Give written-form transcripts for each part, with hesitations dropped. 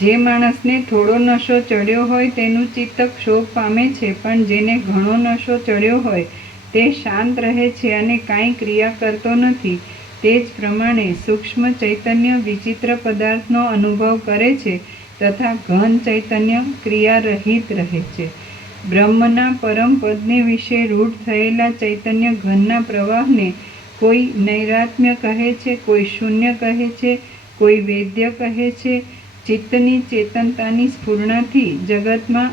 જે માણસને થોડો નશો ચડ્યો હોય તેનું ચિત્ત ક્ષોભ પામે છે, પણ જેને ઘણો નશો ચડ્યો હોય તે શાંત રહે છે અને કાંઈ ક્રિયા કરતો નથી. તે જ પ્રમાણે સૂક્ષ્મ ચૈતન્ય વિચિત્ર પદાર્થનો અનુભવ કરે છે તથા ઘન ચૈતન્ય ક્રિયારહિત રહે છે. બ્રહ્મના પરમ પદને વિશે રૂઢ થયેલા ચૈતન્ય ઘનના પ્રવાહને કોઈ નૈરાત્મ્ય કહે છે, કોઈ શૂન્ય કહે છે, કોઈ વેદ્ય કહે છે. ચિત્તની ચેતનતાની સ્ફુરણાથી જગતમાં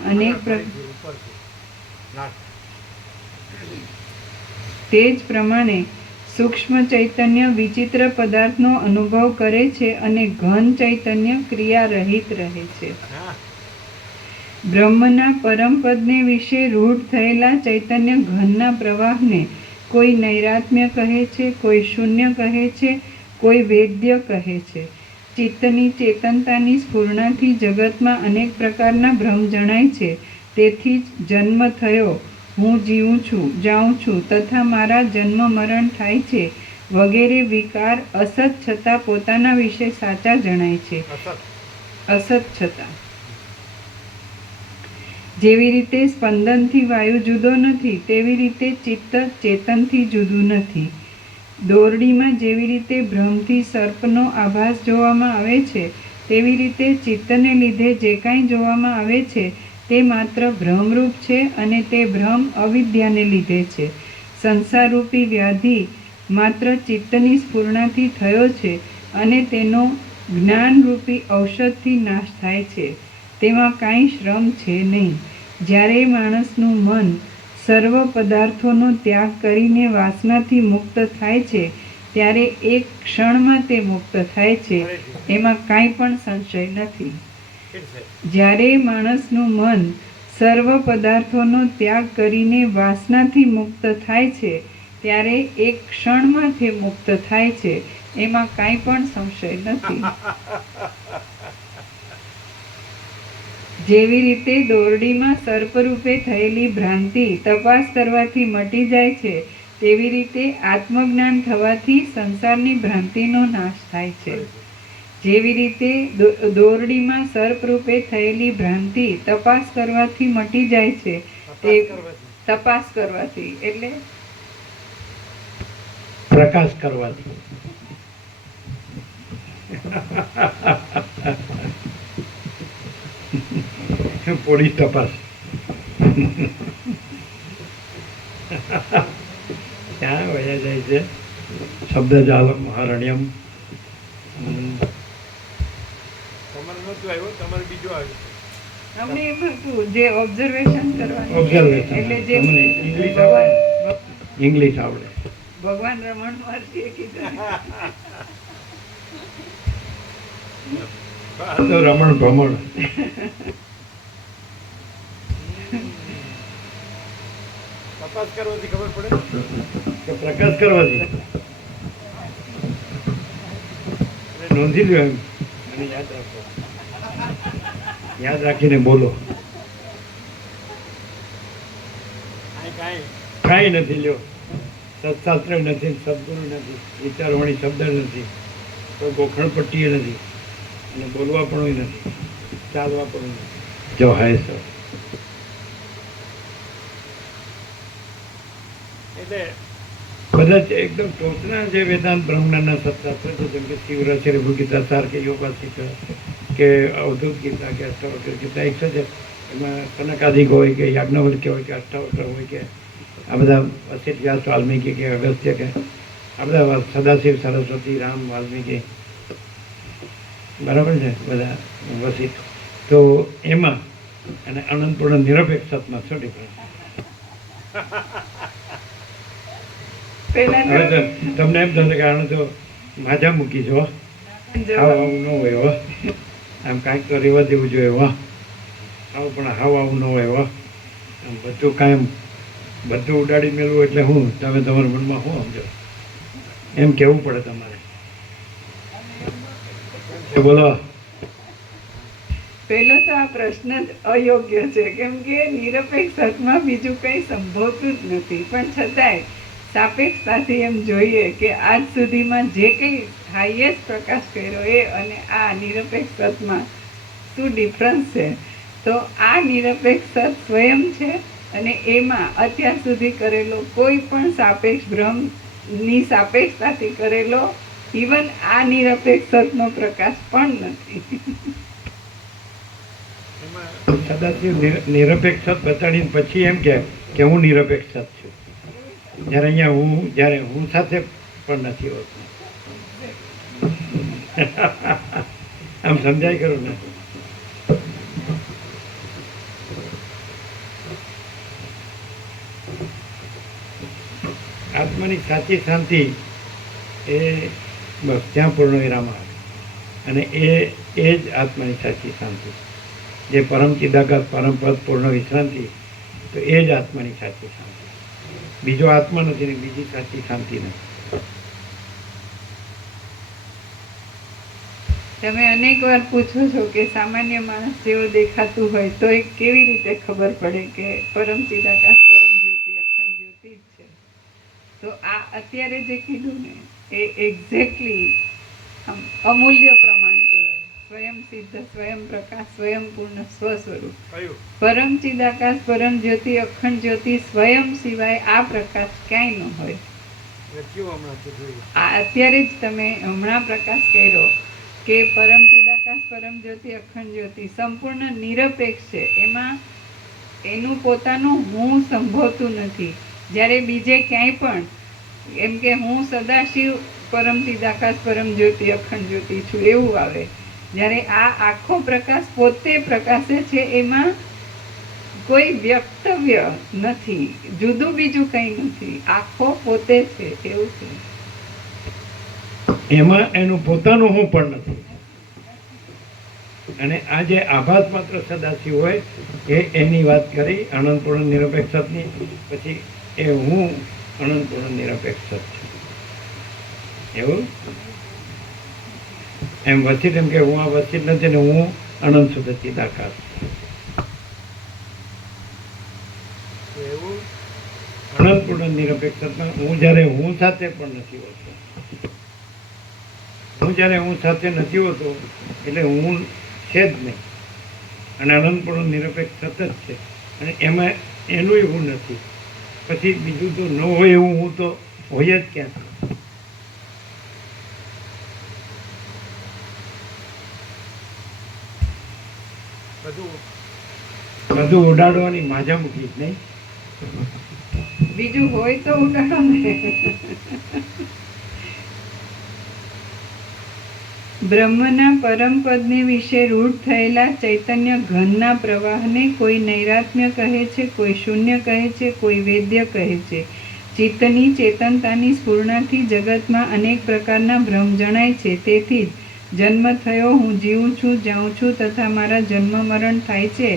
તે જ પ્રમાણે સૂક્ષ્મ ચૈતન્ય વિચિત્ર પદાર્થનો અનુભવ કરે છે અને ઘન ચૈતન્ય ક્રિયારહિત રહે છે. બ્રહ્મના પરમ પદને વિશે રૂઢ થયેલા ચૈતન્ય ઘનના પ્રવાહને કોઈ નૈરાત્મ્ય કહે છે, કોઈ શૂન્ય કહે છે, કોઈ વેદ્ય કહે છે. ચિત્તની ચેતનતાની સ્ફુરણાથી જગતમાં અનેક પ્રકારના ભ્રમ જણાય છે. તેથી જ જન્મ થયો, હું જીવું છું, જાઉં છું તથા મારા જન્મ મરણ થાય છે વગેરે વિકાર અસત છતાં પોતાના વિશે સાચા જણાય છે. અસત છતાં જેવી રીતે સ્પંદનથી વાયુ જુદો નથી તેવી રીતે ચિત્ત ચેતનથી જુદું નથી. દોરડીમાં જેવી રીતે ભ્રમથી સર્પનો આભાસ જોવામાં આવે છે તેવી રીતે ચિત્તને લીધે જે કાંઈ જોવામાં આવે છે તે માત્ર ભ્રમરૂપ છે અને તે ભ્રમ અવિદ્યાને લીધે છે. સંસારરૂપી વ્યાધિ માત્ર ચિત્તની સ્ફુરણાથી થયો છે અને તેનો જ્ઞાનરૂપી ઔષધથી નાશ થાય છે. તેમાં કાંઈ શ્રમ છે નહીં. જ્યારે માણસનું મન સર્વ પદાર્થોનો ત્યાગ કરીને વાસનાથી મુક્ત થાય છે ત્યારે એક ક્ષણમાં તે મુક્ત થાય છે. એમાં કાંઈ પણ સંશય નથી. જ્યારે માણસનું મન સર્વ પદાર્થોનો ત્યાગ કરીને વાસનાથી મુક્ત થાય છે ત્યારે એક ક્ષણમાં તે મુક્ત થાય છે. એમાં કાંઈ પણ સંશય નથી. જેવી રીતે દોરડીમાં સર્પરૂપે થયેલી ભ્રાંતિ તપાસ કરવાથી મટી જાય છે તેવી રીતે આત્મજ્ઞાન થવાથી સંસારની ભ્રાંતિનો નાશ થાય છે. જેવી રીતે દોરડીમાં સર્પરૂપે થયેલી ભ્રાંતિ તપાસ કરવાથી મટી જાય છે તે તપાસ કરવાથી એટલે પ્રકાશ કરવાથી પોલીસ તપાસ ક્યાં વયા જાય છે શબ્દ જાલ મહારણ્યમ. તમારે નતું આવ્યો, તમારે બીજો આવ્યો. અમને એમ હતું જે ઓબ્ઝર્વેશન કરવાનું ઓબ્ઝર્વેશન એટલે જે ઇંગ્લિશ આવડે. ભગવાન રમણ મહર્ષિએ કીધું તો રમણ ભ્રમણ તપાસ કરવાથી ખબર પડે કે પ્રકાશ કરવાથી નોંધી લ્યો. એમ અને યાદ રાખો, યાદ રાખીને બોલો. કાંઈ નથી લ્યો. સત્શાસ્ત્ર નથી, સદગુરુ નથી, વિચારવાણી શબ્દ નથી, કોઈ ગોખણ પટ્ટીએ નથી અને બોલવા પણ નથી, ચાલવા પણ નથી. જો હાય સર એટલે બધા એકદમ ટોચના જે વેદાંત બ્રહ્મના સત્શાસ્ત્ર છે, જેમ કે શિવરાચાર્ય ભગીતા સાર કે યોગાસિક કે અવધૂત ગીતા કે અષ્ટાવક્ર ગીતા એક છે. એમાં કનકાદિક હોય કે યાજ્ઞવલ્ક્ય હોય કે અષ્ટાવક્ર હોય કે આ બધા વસિષ્ઠ વ્યાસ વાલ્મીકી કે અગસ્ત્ય કે આ બધા સદાશિવ સરસ્વતી રામ વાલ્મીકી બરાબર છે બધા વસિષ્ઠ. તો એમાં અને અનંતપૂર્ણ નિરપેક્ષ સત્માં શું ડિફરન્સ? હવે તમને એમ થશે કે આને તો માજા મૂકી છો, આવું ન હોય હો, આમ કાંઈક તો રહેવા દેવું જોઈએ હો, આવું પણ આવું ન હોય હો, આમ બધું કાંઈ બધું ઉડાડી મેળવું એટલે હું તમે તમારા મનમાં શું સમજો એમ કહેવું પડે તમારે. બોલો. પહેલો તો આ પ્રશ્ન જ અયોગ્ય છે, કેમ કે નિરપેક્ષ સત્માં બીજું કંઈ સંભવતું જ નથી. પણ છતાંય સાપેક્ષતાથી એમ જોઈએ કે આજ સુધીમાં જે કંઈ હાઈએસ્ટ પ્રકાશ કર્યો એ અને આ નિરપેક્ષ સત્માં શું ડિફરન્સ છે? તો આ નિરપેક્ષ સત સ્વયં છે અને એમાં અત્યાર સુધી કરેલો કોઈ પણ સાપેક્ષ ભ્રમની સાપેક્ષતાથી કરેલો ઇવન આ નિરપેક્ષ સતનો પ્રકાશ પણ નથી. એમાં સદાશિવ નિરપેક્ષ સત બતાડીને પછી એમ કે હું નિરપેક્ષ સત છું, જ્યારે હું સાથે પણ નથી હોતું. આમ સમજાય ખરું ને? આત્માની સાચી શાંતિ એ બસ ત્યાં પૂર્ણ વિરામ આવે, અને એ જ આત્માની સાચી શાંતિ, જે પરમ ચિદાકાશ પરમ પદ પૂર્ણ વિશ્રાંતિ, તો એ જ આત્માની સાચી શાંતિ. બીજો આત્મા નથી ને બીજી સાચી શાંતિ નથી. તમે અનેક વાર પૂછો છો કે સામાન્ય માણસ જેવો દેખાતું હોય તો એ કેવી રીતે ખબર પડે કે પરમ ચિદાકાશ પરમ જ્યોતિ અખંડ જ્યોતિ જ છે? તો આ અત્યારે જે કીધું ને એ એક્ઝેક્ટલી અમૂલ્ય પ્રમાણ કહેવાય. સ્વયં સિદ્ધ, સ્વયં પ્રકાશ, સ્વયં પૂર્ણ સ્વસ્વરૂપ, કયું? પરમ ચિદાકાશ પરમ જ્યોતિ અખંડ જ્યોતિ સ્વયં સિવાય આ પ્રકાશ ક્યાંય ન હોય. એટલે કયું હમણાં કીધું એ? આ અત્યારે જ તમે હમણાં પ્રકાશ કર્યો કે પરમ ચિદાકાશ પરમ જ્યોતિ અખંડ જ્યોતિ સંપૂર્ણ નિરપેક્ષ છે, એમાં એનું પોતાનું હું સંભવતું નથી. જ્યારે બીજે ક્યાંય પણ એમ કે હું સદાશિવ પરમ ચિદાકાશ પરમ જ્યોતિ અખંડ જ્યોતિ છું એવું આવે, જ્યારે આ આખો પ્રકાશ પોતે પ્રકાશે છે, એમાં કોઈ વ્યક્તવ્ય નથી, જુદું બીજું કંઈ નથી, આખો પોતે છે એવું છે. એમાં એનું પોતાનું હું પણ નથી. અને આ જે આભાસ માત્ર સદાશિવ હોય એની વાત કરી અનંતપૂર્ણ નિરપેક્ષ સતની, પછી એ હું અનંતપૂર્ણ નિરપેક્ષ સત છું એવું. એમ વસિત એમ કે હું આ વસિત નથી ને હું અનંત શુદ્ધ ચિદાકાશ. એવું અનંતપૂર્ણ નિરપેક્ષ સતમાં હું જ્યારે હું સાથે પણ નથી હોતો, જ્યારે હું સાથે નથી હોતો એટલે હું છે જ નહીં, અને અનંતપૂર્ણ નિરપેક્ષ સત જ છે, અને એમાં એનું હું નથી. પછી બીજું તો ન હોય એવું હું તો હોય જ ક્યાં? બધું ઉડાડવાની માજા મૂકી જ નહીં. બીજું હોય તો ઉડાડો ને. બ્રહ્મના પરમ પદને વિશે રૂઢ થયેલા ચૈતન્ય ઘનના પ્રવાહને કોઈ નૈરાત્મ્ય કહે છે, કોઈ શૂન્ય કહે છે, કોઈ વેદ્ય કહે છે. ચિત્તની ચેતનતાની સ્ફૂર્ણાથી જગતમાં અનેક પ્રકારના ભ્રમ જણાય છે. તેથી જ જન્મ થયો, હું જીવું છું, જાઉં છું તથા મારા જન્મ મરણ થાય છે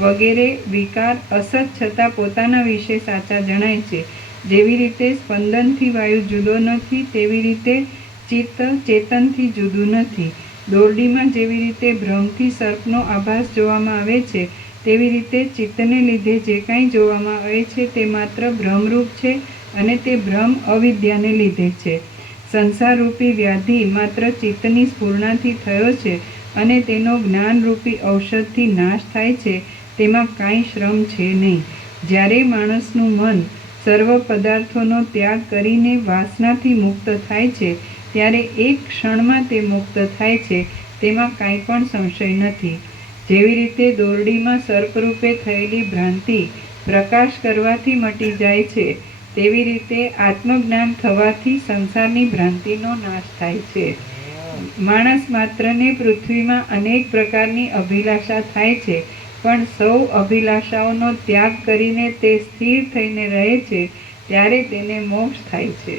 વગેરે વિકાર અસત છતાં પોતાના વિશે સાચા જણાય છે. જેવી રીતે સ્પંદનથી વાયુ જુદો નથી, તેવી રીતે ચિત્ત ચેતનથી જુદું નથી. દોરડીમાં જેવી રીતે ભ્રમથી સર્પનો આભાસ જોવામાં આવે છે, તેવી રીતે ચિત્તને લીધે જે કાંઈ જોવામાં આવે છે તે માત્ર ભ્રમરૂપ છે, અને તે ભ્રમ અવિદ્યાને લીધે છે. સંસારરૂપી વ્યાધિ માત્ર ચિત્તની સ્ફૂર્ણાથી થયો છે, અને તેનો જ્ઞાનરૂપી ઔષધથી નાશ થાય છે, તેમાં કાંઈ શ્રમ છે નહીં. જ્યારે માણસનું મન સર્વ પદાર્થોનો ત્યાગ કરીને વાસનાથી મુક્ત થાય છે, ત્યારે એક ક્ષણમાં તે મુક્ત થાય છે, તેમાં કાંઈ પણ સંશય નથી. જેવી રીતે દોરડીમાં સર્પરૂપે થયેલી ભ્રાંતિ પ્રકાશ કરવાથી મટી જાય છે, તેવી રીતે આત્મજ્ઞાન થવાથી સંસારની ભ્રાંતિનો નાશ થાય છે. માણસ માત્રને પૃથ્વીમાં અનેક પ્રકારની અભિલાષા થાય છે, પણ સૌ અભિલાષાઓનો ત્યાગ કરીને તે સ્થિર થઈને રહે છે, ત્યારે તેને મોક્ષ થાય છે.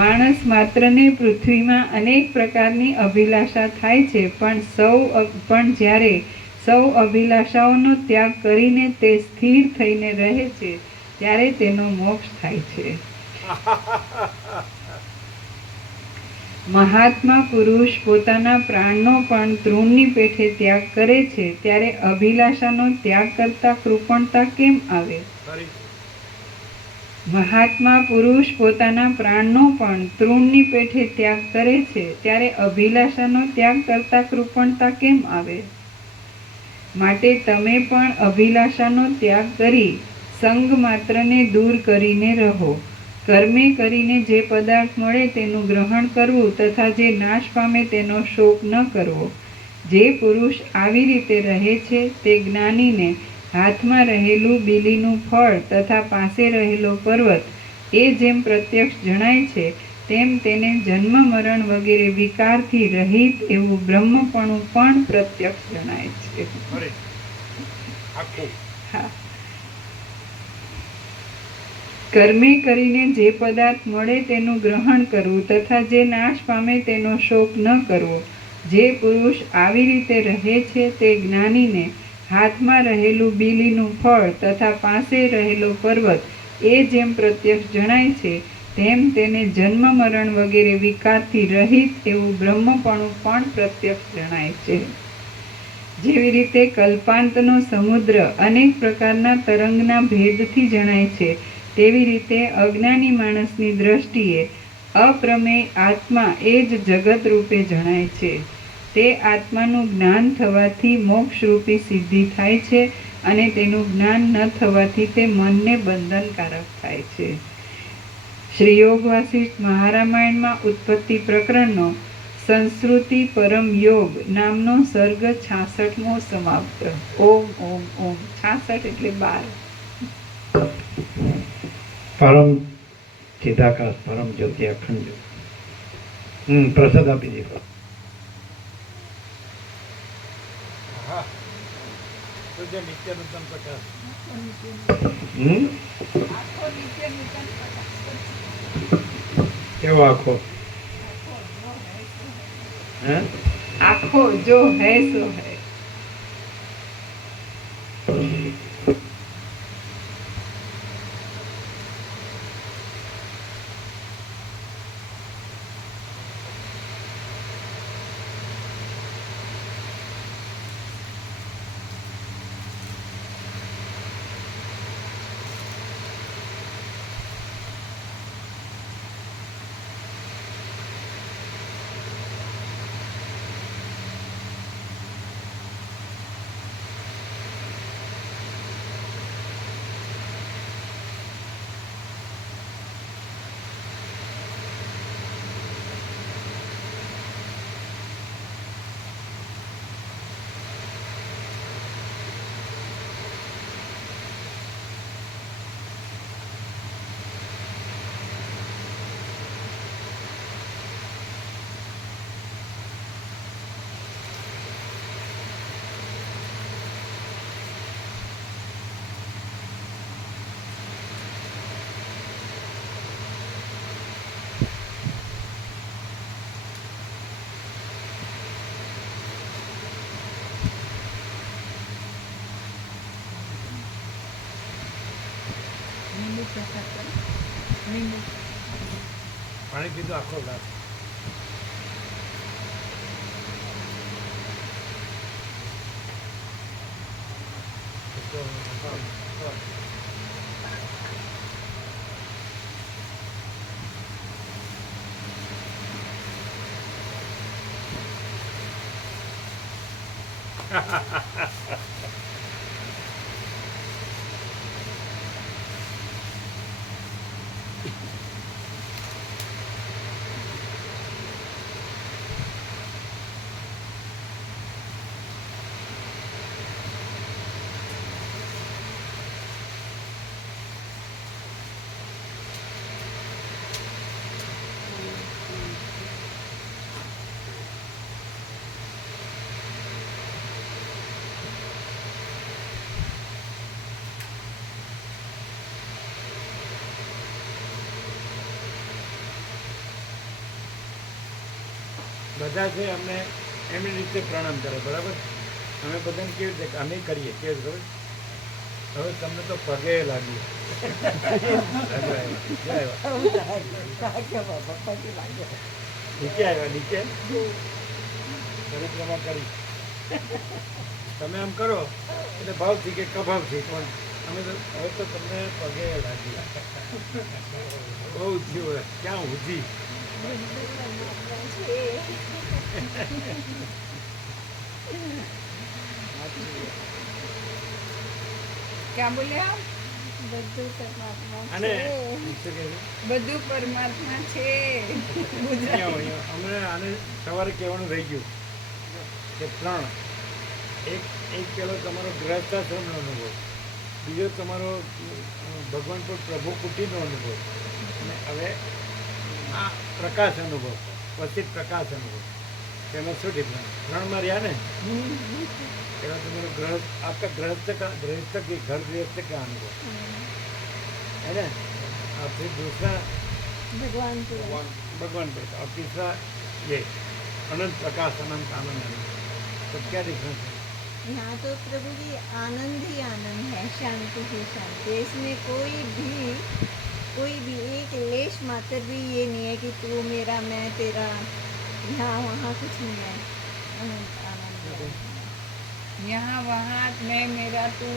માણસ માત્રને પૃથ્વીમાં અનેક પ્રકારની અભિલાષા થાય છે, પણ જ્યારે સૌ અભિલાષાઓનો ત્યાગ કરીને તે સ્થિર થઈને રહે છે, ત્યારે તેનો મોક્ષ થાય છે. મહાત્મા પુરુષ પોતાના પ્રાણનો પણ તૃણની પેઠે ત્યાગ કરે છે, ત્યારે અભિલાષાનો ત્યાગ કરતા કૃપણતા કેમ આવે? મહાત્મા પુરુષ પોતાના પ્રાણનો પણ તૃણની પેઠે ત્યાગ કરે છે, ત્યારે અભિલાષાનો ત્યાગ કરતા કૃપણતા કેમ આવે? માટે તમે પણ અભિલાષાનો ત્યાગ કરી સંગ માત્રને દૂર કરીને રહો. કર્મે કરીને જે પદાર્થ મળે તેનું ગ્રહણ કરવું તથા જે નાશ પામે તેનો શોક ન કરવો. જે પુરુષ આવી રીતે રહે છે તે જ્ઞાનીને હાથમાં રહેલું બીલીનું ફળ તથા પાસે રહેલો પર્વત એ જેમ પ્રત્યક્ષ જણાય છે, તેમ તેને જન્મ મરણ વગેરે વિકારથી રહિત એવું બ્રહ્મપણું પણ પ્રત્યક્ષ જણાય છે. ફરી આખું હા. કર્મે કરીને જે પદાર્થ મળે તેનું ગ્રહણ કરવું તથા જે નાશ પામે તેનો શોક ન કરવો. જે પુરુષ આવી રીતે રહે છે તે જ્ઞાનીને હાથમાં રહેલું બીલીનું ફળ તથા પાસે રહેલો પર્વત એ જેમ પ્રત્યક્ષ જણાય છે, તેમ તેને જન્મ મરણ વગેરે વિકારથી રહિત એવું બ્રહ્મપણું પણ પ્રત્યક્ષ જણાય છે. જેવી રીતે કલ્પાંતનો સમુદ્ર અનેક પ્રકારના તરંગના ભેદથી જણાય છે, તેવી રીતે અજ્ઞાની માણસની દ્રષ્ટિએ અપ્રમેય આત્મા એ જ જગત રૂપે જણાય છે. તે આત્માનું જ્ઞાન થવાથી મોક્ષરૂપી સિદ્ધિ થાય છે અને તેનું જ્ઞાન ન થવાથી તે મનને બંધનકારક થાય છે. શ્રી યોગ વાસિષ્ઠ મહારામાયણમાં ઉત્પત્તિ પ્રકરણનો સંસ્કૃતિ પરમ યોગ નામનો સર્ગ 66મો સમાપ્ત. ઓમ ઓમ ઓમ. 66 એટલે 12. પરમ ચિદાકાશ પરમ જ્યોતિ અખંડ જ્યોતિ. પ્રસાદ આપી દીધો. હા તો જે નિત્ય નૂતન પ્રકાશ કેવો આખો? હે? આખો જો હૈ સો હૈ. પાણી પીધું આખો ગ્લાસ. બધા છે અમને એમની રીતે પ્રણામ કરે, બરાબર. અમે બધાને કેવી રીતે અમે કરીએ કેવી રીતે ખબર? હવે તમને તો પગે લાગ્યું. નીચે આવ્યા નીચે પરિક્રમા કરી. તમે આમ કરો એટલે ભાવથી કે કભાવથી પણ અમે તો હવે તો તમને પગે લાગી બહુ ઊંચી હોય ક્યાં ઊંચી ક્યાં બોલ્યા? અને શું કહે છે? બધું પરમાત્મા છે. અમને આને સવારે કહેવાનું રહી ગયું કે ત્રણ એક પેલો તમારો ગ્રહસ્થાશ્રમનો અનુભવ, બીજો તમારો ભગવાન પર પ્રભુ કુટીરનો અનુભવ, અને હવે આ પ્રકાશ અનુભવ, પછી પ્રકાશ અનુભવ. તેમાં શું ડિફરન્સ? ત્રણમાં રહ્યા ને એવા તમારો ગ્રહ आपका गृहस्थ का घर गृहस्थ का अनुभव है ना, और फिर दूसरा भगवान को भगवान पर, और तीसरा ये अनंत प्रकाश अनंत आनंद है. तो क्या डिफरेंस है? यहाँ तो प्रभु जी आनंद ही आनंद है, शांति ही शांति. इसमें कोई भी एक लेश मात्र भी ये नहीं है कि तू मेरा मैं तेरा, यहाँ वहाँ कुछ नहीं है. अनंत आनंद है. यहाँ वहाँ मैं मेरा तू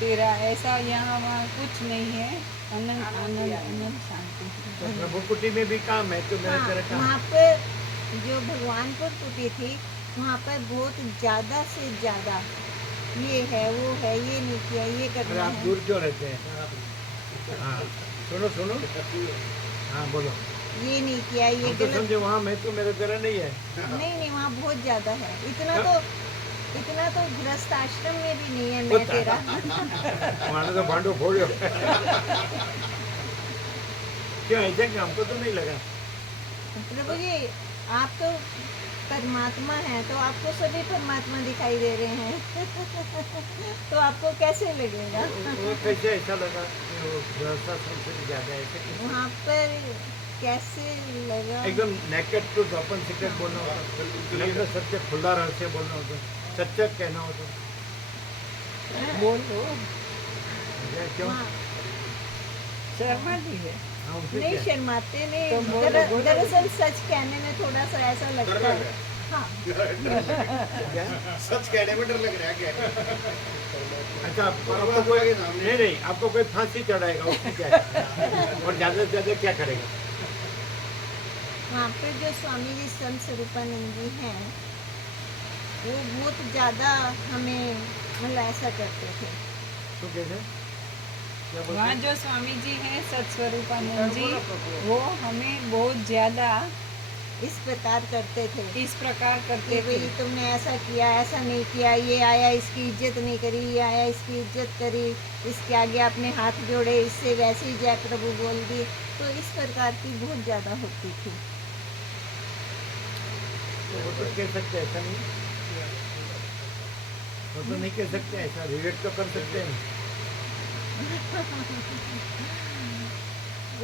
तेरा, ऐसा यहाँ वहाँ कुछ नहीं है. अनंत आनंद अनंत शांति. तो प्रभु कुटी में भी काम है, तो मेरा हाँ, तेरा काम. वहाँ पर जो भगवान पर कुटी थी वहाँ पर बहुत ज़्यादा से ज़्यादा ये है वो है, ये नहीं किया, ये अरे करना आप है. दूर क्यों रहते हैं? हाँ सुनो सुनो, हाँ बोलो. ये नहीं किया, ये हम तो गलत. समझे वहाँ मैं तो मेरा तेरा नहीं है. नहीं वहाँ बहुत ज़्यादा है. इतना तो गृहस्थ आश्रम में भी नहीं है मैं होता है. तेरा. वहाँ तो भांडो फोड़ो. क्यों ऐसे कि हमको तो नहीं लगा. प्रभु जी आप तो परमात्मा हैं, तो आपको सभी परमात्मा दिखाई दे रहे हैं. तो आपको कैसे लगेगा? वो कैसे ऐसा लगा कि वो गृहस्थाश्रम से भी ज़्यादा है ऐसे कैसे? वहाँ पर कैसे लगा? एकदम नेकेड ट्रूथ, ओपन सीक्रेट बोलना होता, नग्न सत्य खुला रहस्य बोलना होता, सत्य कहना होता. बोलो. क्यों? वहाँ शर्मा दी है. हाँ उससे नहीं क्या? शर्माते नहीं. तो बोलो, बोलो. दरअसल सच कहने में थोड़ा सा ऐसा लगता है. हाँ क्या? सच कहने में डर लग रहा है क्या? अच्छा आपको कोई नहीं आपको कोई फांसी चढ़ाएगा उसमें क्या है? और ज़्यादा से ज़्यादा क्या करेगा? वहाँ पे जो स्वामी जी संत स्वरूपानंद जी हैं वो बहुत ज़्यादा हमें मतलब ऐसा करते थे. तो कैसे? क्या बोलते वहाँ हैं? जो स्वामी जी हैं सत्स्वरूपानंद जी, वो हमें बहुत ज्यादा इस प्रकार करते थे इस प्रकार कि करते थे. भाई तुमने ऐसा किया, ऐसा नहीं किया, ये आया इसकी इज्जत नहीं करी, ये आया इसकी इज्जत करी, इसके आगे अपने हाथ जोड़े, इससे वैसे ही जय प्रभु बोल दी. तो इस प्रकार की बहुत ज़्यादा होती थी. तो वो तो कह सकते हैं ऐसा नहीं, वो तो नहीं कह सकते ऐसा, रिजेक्ट तो कर सकते हैं.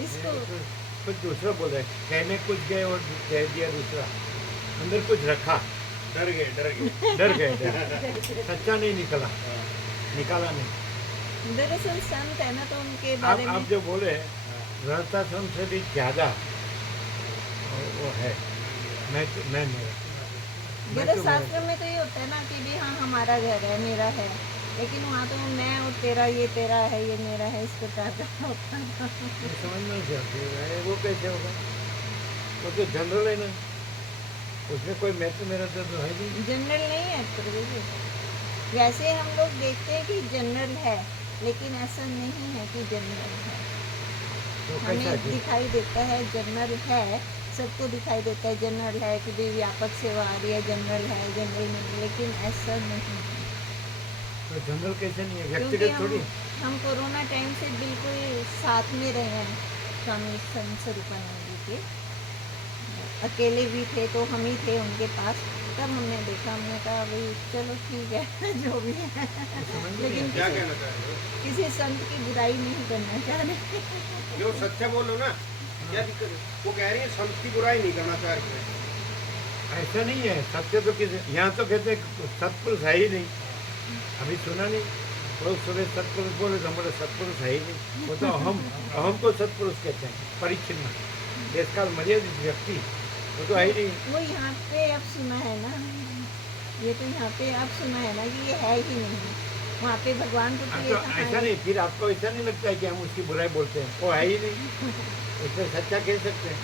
इसको तो कुछ दूसरा बोल रहे हैं. कहने कुछ गए और कह दिया दूसरा, अंदर कुछ रखा, डर गए डर गए. सच्चा नहीं निकाला नहीं. दरअसल संत है ना, तो उनके आप बारे में जो बोले गृहस्थाश्रम से भी ज़्यादा वो है. मैं मेरा गृहस्थ आश्रम में तो ये होता है ना कि भी हाँ हमारा घर है, मेरा है, लेकिन वहाँ तो मैं और तेरा, ये तेरा है, ये मेरा है, इस प्रकार का होता है. समझ में नहीं आती है वो कैसे होगा. वो तो जनरल है ना, उसमें कोई मैं तो मेरा तो है नहीं. जनरल नहीं है प्रभु जी. वैसे हम लोग देखते हैं कि जनरल है, लेकिन ऐसा नहीं है कि जनरल है. तो कैसा हमें है? दिखाई देता है जनरल है, सबको दिखाई देता है जनरल है कि भी व्यापक सेवा आ रही है, जनरल है, जनरल नहीं, लेकिन ऐसा नहीं है. तो जनरल कैसे नहीं है, क्योंकि व्यक्तिगत थोड़ी. हम कोरोना टाइम से बिल्कुल साथ में रहे हैं स्वामी संत स्वरूपानंद जी के. अकेले भी थे तो हम ही थे उनके पास. तब हमने देखा, हमने कहा भाई चलो ठीक है जो भी है, लेकिन क्या किसी, कहना चाह रहे हो? किसी संत की बुराई नहीं करना चाह रहे. जो सत्य बोलो ना, क्या दिक्कत है? वो कह रही है संत की बुराई नहीं करना चाह रही है. ऐसा नहीं है. सत्य तो किसी यहाँ तो कहते हैं सत्पुरुष है ही नहीं. अभी सुना नहीं, लोग सुबह सत्पुरुष बोले तो हमारे सत्पुरुष है ही नहीं. वो तो अहम को सत्पुरुष कहते हैं, परिच्छिन्न देश काल मर्यादित व्यक्ति, वो तो है ही नहीं. वो यहाँ पे अब सुना है ना, ये तो यहाँ पे अब सुना है ना कि ये है ही नहीं. वहाँ पे भगवान को हाँ, ये तो कहा ऐसा नहीं, फिर आपको ऐसा नहीं लगता है कि हम उसकी बुराई बोलते हैं? वो है ही नहीं, उसमें सच्चा कह सकते हैं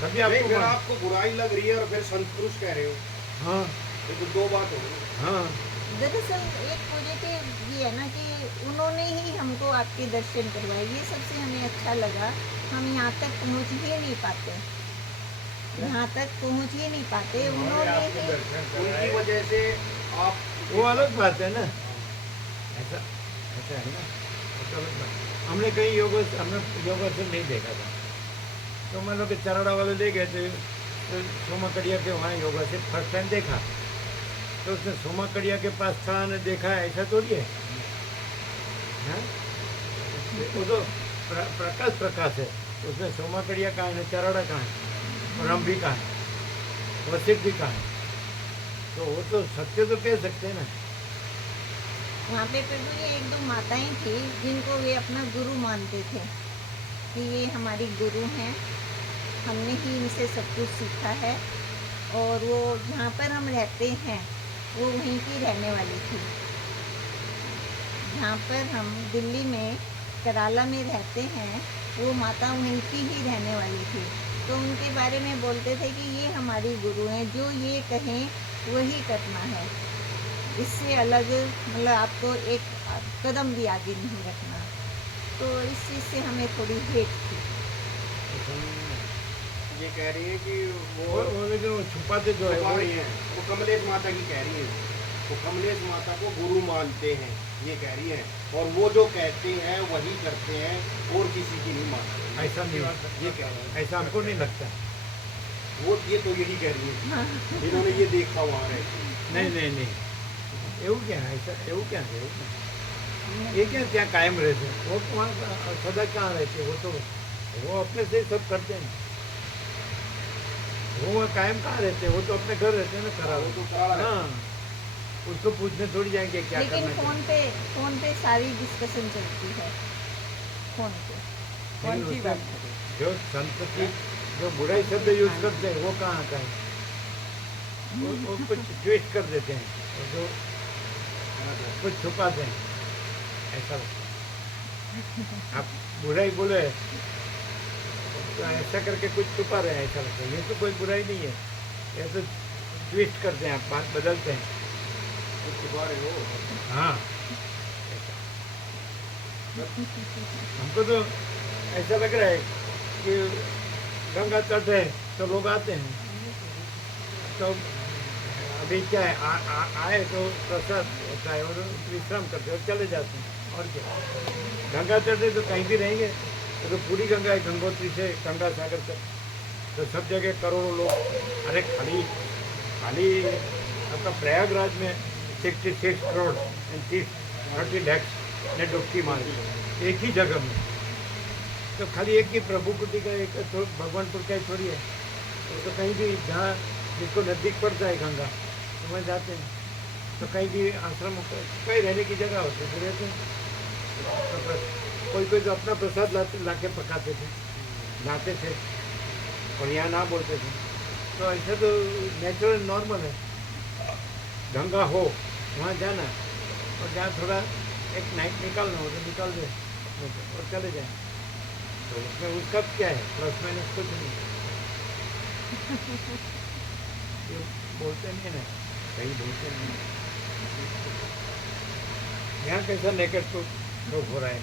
तभी नहीं, आपको फिर मान- आपको बुराई लग रही है और फिर संत पुरुष कह रहे हो, हाँ ये तो दो बात हो गई। हाँ दरअसल एक पॉजिटिव ये है ना कि उन्होंने ही हमको आपके दर्शन करवाए, ये सबसे हमें अच्छा लगा। हम यहाँ तक पहुँच ही नहीं पाते, यहाँ तक पहुँच ही नहीं पाते, उन्होंने आपको ही दर्शन उनकी कराए। वजह से आप वो अलग बात है ना, ऐसा ऐसा है ना, वो तो अलग बात। हमने कहीं हमने योगासन नहीं देखा था, तो मान लो कि चराड़ा वाले ले गए थे, तो सोमा कड़िया के वहाँ योगासन फर्स्ट टाइम देखा, तो उसने सोमा कड़िया के पास था ने देखा, ऐसा थोड़ी है। हाँ? वो तो प्रकाश है, उसमें सोमा कड़िया कहाँ है, चराड़ा कहाँ है, और हम भी कहाँ है, वशिष्ठ भी कहाँ है, तो वो तो सत्य तो कह सकते हैं ना। वहाँ पे प्रभु ये एक दो माताएं थी जिनको वे अपना गुरु मानते थे कि ये हमारी गुरु हैं, हमने ही इनसे सब कुछ सीखा है, और वो जहाँ पर हम रहते हैं वो वहीं की रहने वाली थी। जहाँ पर हम दिल्ली में कराला में रहते हैं वो माता वहीं की ही रहने वाली थी, तो उनके बारे में बोलते थे कि ये हमारी गुरु हैं, जो ये कहें वही करना है, इससे अलग मतलब आपको एक कदम भी आगे नहीं रखना। तो इस चीज़ से हमें थोड़ी हेट थी। ये कह रही है कि वो लेकिन वो छुपाते जो है छुपा वो रही हैं, वो कमलेश माता की कह रही है, वो कमलेश माता को गुरु मानते हैं, ये कह रही है, और वो जो कहते हैं वही करते हैं और किसी की नहीं मानते। ऐसा नहीं, ये कह रहे हैं, ऐसा हमको नहीं लगता। वो ये तो यही कह रही है, इन्होंने ये देखा वहाँ रह के। नहीं नहीं नहीं, એવું क्या है, ऐसा એવું क्या है, એવું क्या? ये क्या ત્યાં कायम रहते हैं, वो तो वहाँ सदा कहाँ रहते हैं, वो तो वो अपने से सब करते हैं, वो वहाँ कायम कहाँ रहते हैं, वो तो अपने घर रहते हैं ना, खराब वो तो कराड़ा रहते हैं। हाँ, उसको पूछने थोड़ी जाएंगे क्या लेकिन करना चाहिए। फोन पे सारी डिस्कशन चलती है फोन पे। लेकिन कौन सी उसमें बात? जो संतति जो बुराई शब्द यूज करते हैं वो कहाँ आता है, वो कुछ ट्विस्ट कर देते हैं, और जो कुछ छुपाते हैं, ऐसा लगता है। आप बुराई बोले तो ऐसा करके कुछ छुपा रहे हैं, ऐसा लगता है। ये तो कोई बुराई नहीं है, ये तो ट्विस्ट करते हैं, आप बात बदलते हैं। वो छुपा रहे हो। हाँ, हमको तो ऐसा लग रहा है कि गंगा तट है तो लोग आते हैं, तो अभी क्या है, आए तो प्रसाद होता है और विश्राम करते हैं और चले जाते हैं, और क्या। गंगा तट है तो कहीं भी रहेंगे, तो पूरी गंगा है, गंगोत्री से गंगा सागर तक, तो सब जगह करोड़ों लोग। अरे खाली खाली आपका प्रयागराज में 66 करोड़ 30 lakhs ने डुबकी मारी एक ही जगह में, तो खाली एक ही प्रभु कुटी का एक तो भगवानपुर का ही थोड़ी है, वो तो कहीं भी जहाँ जिसको नज़दीक पड़ता है गंगा तो वहाँ जाते हैं, तो कहीं भी आश्रम कहीं रहने की जगह होती है, तो रहते हैं। तो कोई कोई तो अपना प्रसाद लाके पकाते थे, लाते थे और यहाँ ना बोलते थे, तो ऐसा तो नेचुरल नॉर्मल है। गंगा हो वहाँ जाना, और जहाँ थोड़ा एक नाइट निकालना हो तो निकाल दे और चले जाए, तो उसमें उसका क्या है, प्लस माइनस कुछ नहीं। ये बोलते नहीं है ना, कहीं बोलते नहीं। यहाँ कैसा नेकेट तो लोग हो रहा है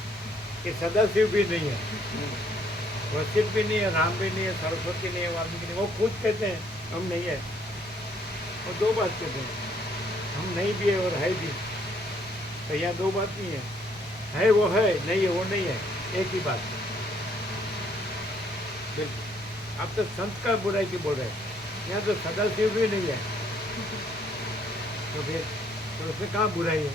कि सदाशिव भी नहीं है, वशिष्ठ भी नहीं है, राम भी नहीं है, सरस्वती नहीं है, वाल्मीकि नहीं, वो खुद कहते हैं हम नहीं है, और दो बात कहते हैं, हम नहीं भी है और है भी, तो यहाँ दो बात नहीं है वो है, नहीं है वो नहीं है, एक ही बात। बिल्कुल, आप तो संत का बुराई की बोल रहे हैं, यहाँ तो सदाशिव भी नहीं है, तो फिर तो उसमें कहाँ बुराई है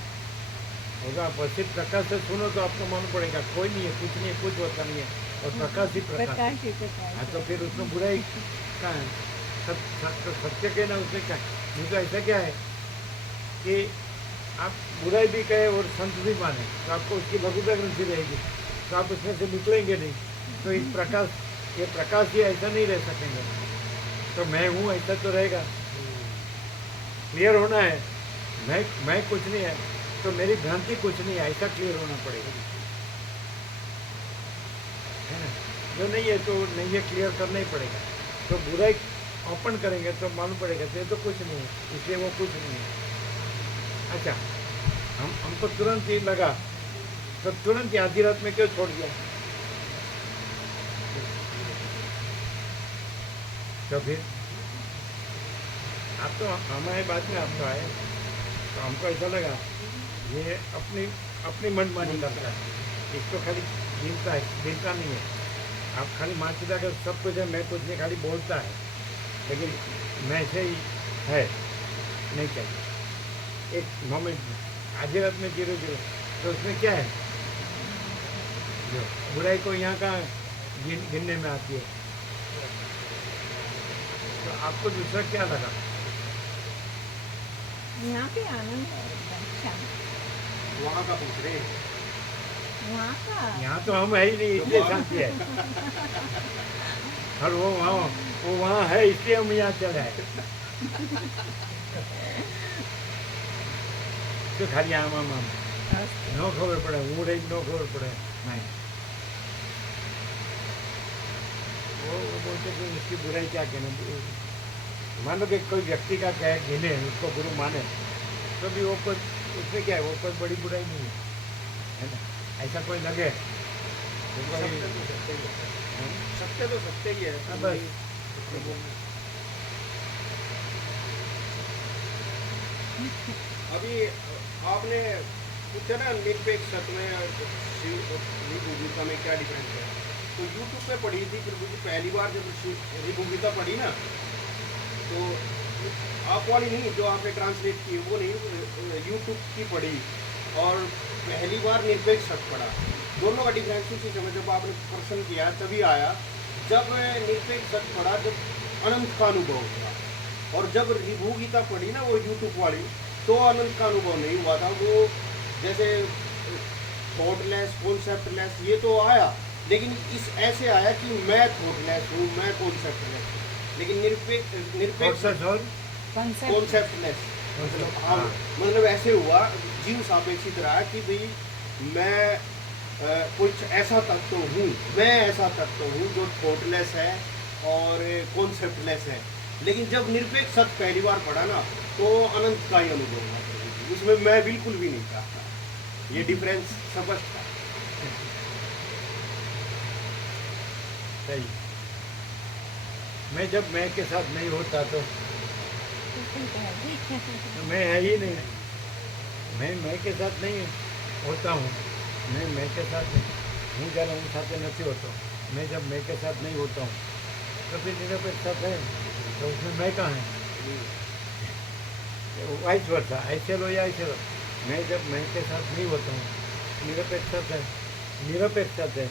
होगा। वशिष्ठ प्रकाश से सुनो तो आपको मालूम पड़ेगा कोई नहीं है, कुछ नहीं है, कुछ होता नहीं है, और प्रकाश ही प्रकाश है। प्रकाश ही प्रकाश हाँ, तो फिर उसमें बुराई कहाँ है, सत्य कहना उसमें क्या है। नहीं तो ऐसा क्या है कि आप बुराई भी कहे और संत भी माने, तो आपको उसकी लघुता ग्रंथि रहेगी, तो आप उसमें से निकलेंगे नहीं। तो इस प्रकाश, ये प्रकाश ही ऐसा नहीं रह सकेंगे, तो मैं हूँ ऐसा तो रहेगा। क्लियर होना है, मैं कुछ नहीं है, तो मेरी भ्रांति कुछ नहीं है, ऐसा क्लियर होना पड़ेगा, है ना। जो नहीं है तो नहीं है, क्लियर करना ही पड़ेगा। तो बुराई ओपन करेंगे तो मालूम पड़ेगा तो ये तो कुछ नहीं है, इसलिए वो कुछ नहीं है। अच्छा, हमको तुरंत ही लगा, तो तुरंत ही आधी रात में क्यों छोड़ दिया? तो फिर आप तो हमारे बाद में आप तो आए, तो हमको ऐसा लगा ये अपनी अपनी मनमानी करता है, इसको खाली गिनता नहीं है। आप खाली मान चुका कि सब कुछ है, मैं कुछ नहीं, खाली बोलता है, लेकिन मैं से ही है नहीं चाहिए। एक मोमेंट में आधी रात में 0-0, तो उसमें क्या है, जो बुराई को यहाँ का गिनने में आती है। तो आपको दूसरा क्या लगा? यहाँ पे आनंद है एकदम शांत। वहाँ का पूछ रहे हैं। वहाँ का यहाँ तो हम है ही नहीं, इसलिए शांति है। और वो वहाँ है, इसलिए हम यहाँ चले आए। तो खाली आम नो खबर पड़े, હું રહી નો ખબર પડે नहीं। वो बोलते कि इसकी बुराई क्या कहना। मान लो कि कोई व्यक्ति का कहे गिने, उसको गुरु माने, तो भी वो कोई, उसमें क्या है, वो कोई बड़ी बुराई नहीं है ना। ऐसा कोई लगे तो कोई सत्य तो सत्य ही है। हाँ, बस। अभी आपने पूछा ना निरपेक्ष सत्य में रिभुगीता में क्या डिफरेंस है, तो यूट्यूब पे पढ़ी थी। फिर मुझे पहली बार जब रिभुगीता पढ़ी ना, तो आप वाली नहीं जो आपने ट्रांसलेट की वो नहीं, यूट्यूब की पढ़ी, और पहली बार निरपेक्ष सत्य पढ़ा। दोनों का डिफरेंस उसी समय जब आपने प्रश्न किया तभी आया। जब निरपेक्ष सत्य पढ़ा, जब अनंत का अनुभव हुआ, और जब रिभुगीता पढ़ी ना वो यूट्यूब वाली, तो अनंत का अनुभव नहीं हुआ था। वो जैसे थॉटलेस, कॉन्सेप्टलेस ये तो आया, लेकिन इस ऐसे आया कि मैं थॉटलेस हूँ, मैं कॉन्सेप्टलेस हूँ। लेकिन निरपेक्ष कॉन्सेप्टलेस मतलब ऐसे हुआ, जीव सापेक्ष की तरह कि भाई मैं कुछ ऐसा तत्व हूँ, मैं ऐसा तत्व हूँ जो थॉटलेस है और कॉन्सेप्टलेस है। लेकिन जब निरपेक्ष सत्य पहली बार पढ़ा ना, तो अनंत का ही अनुभव हुआ, उसमें मैं बिल्कुल भी नहीं था। ये डिफरेंस स्पष्ट था। सही। मैं जब मैं के साथ नहीं होता तो मैं है ही नहीं। मैं के साथ नहीं होता हूँ, मैं के साथ नहीं हूँ, जरा हूँ साथ नहीं होता। मैं जब मैं के साथ नहीं होता हूँ तो फिर निरपेक्ष साथ है, तो उसमें मैं कहाँ है? वाइस वर्षा, ऐसे लो या ऐसे लो। मैं जब मैं के साथ नहीं होता हूँ, निरपेक्ष साथ है, निरपेक्ष साथ है।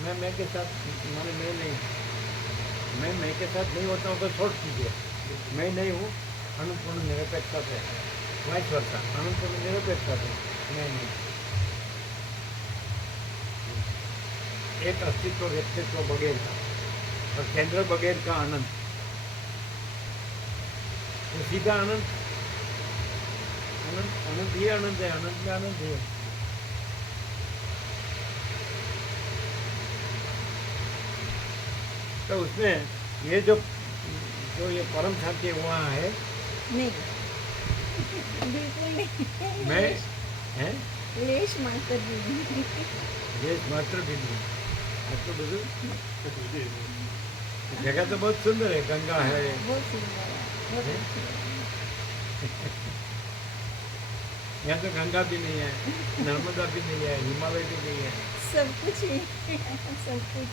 मैं के साथ माने मैं नहीं, मैं के साथ नहीं होता हूँ तो छोड़ दीजिए। मैं नहीं हूँ, अनंतपूर्ण निरपेक्ष साथ है। वाइस वर्षा, अनंतपूर्ण निरपेक्ष साथ है, मैं नहीं। एक अस्तित्व व्यक्तित्व बगैर का और केंद्र बगैर का अनंत, तो सीधा अनंत, अनंत ही अनंत है, अनंत में अनंत है। तो उसमें ये जो ये परम शांति वहाँ है नहीं, बिल्कुल नहीं। मैं हैं लेश मात्र भी नहीं। ये मात्र भी नहीं। अब तो बुजुर्ग जगह तो बहुत सुंदर है, गंगा है, बहुत सुंदर है, बहुत अच्छी है। यहाँ तो गंगा भी नहीं है, नर्मदा भी नहीं है, हिमालय भी नहीं है। सब कुछ ही सब कुछ।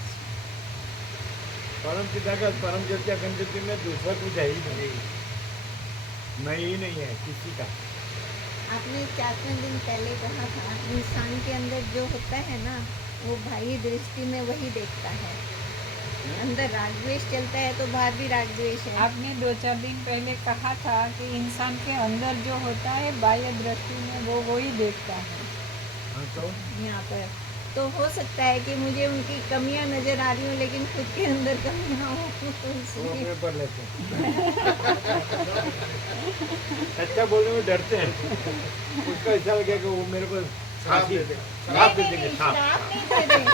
परम पिता का परम ज्योति अखंड ज्योति में दूसरा कुछ है ही नहीं, मैं ही नहीं है किसी का। आपने 4 दिन पहले कहा था इंसान के अंदर जो होता है ना, वो बाह्य दृष्टि में वही देखता है। अंदर राग द्वेष चलता है तो बाहर भी राग द्वेष है। आपने 2-4 दिन पहले कहा था कि इंसान के अंदर जो होता है बाह्य दृष्टि में वो ही देखता है। हाँ तो यहाँ पर तो हो सकता है कि मुझे उनकी कमियां नजर आ रही हूँ, लेकिन खुद के अंदर कमियां हो तो वो इसलिए अपने पर लेते हैं। सच्चा बोलने में डरते हैं। उसको ऐसा लगे कि वो मेरे को श्राप दे दे। श्राप दे नहीं, देंगे, नहीं, श्राप। श्राप नहीं दे रहे।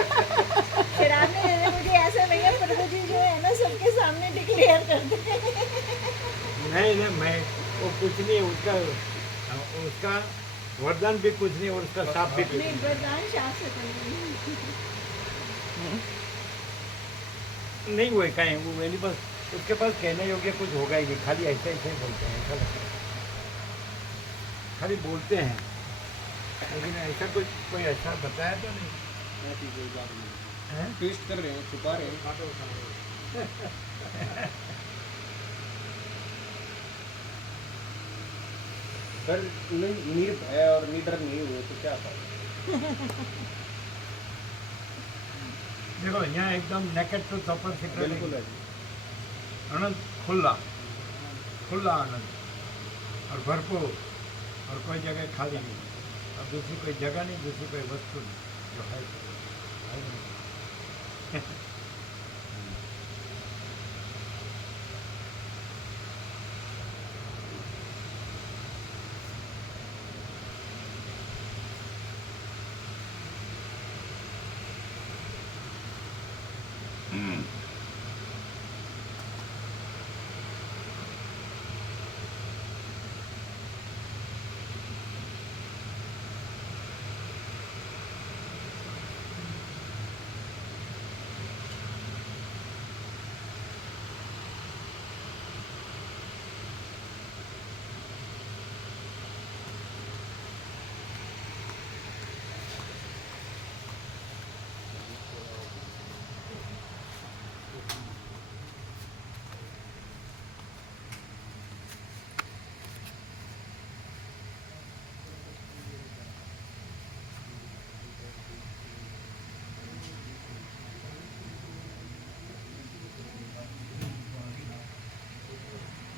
शराब नहीं दे रहे, मुझे ऐसा लगा प्रभु जी जो है ना सबके सामने डिक्लेयर कर दे। नहीं नहीं, मैं वो कुछ नहीं, उसका उसका वरदान भी कुछ नहीं और उसका श्राप भी कुछ नहीं, नहीं। वरदान शाप से तो नहीं। नहीं हुए कहीं वो मेरे पास, उसके पास कहने योग्य कुछ होगा ही नहीं, खाली ऐसे ऐसे ही बोलते हैं, ऐसा लगता है। खाली बोलते हैं, लेकिन ऐसा कुछ कोई ऐसा बताया तो नहीं। ऐसी कोई बात नहीं हैं? ट्विस्ट कर रहे हैं, छुपा रहे हैं। सर निर्भय और निडर नहीं हुए तो क्या था? देखो यहाँ एकदम नेकेड टू ओपन सीक्रेट, बिल्कुल है जी। आनंद खुला, खुला आनंद और भरपूर, और कोई जगह खाली नहीं, और दूसरी कोई जगह नहीं, दूसरी कोई वस्तु नहीं, जो है,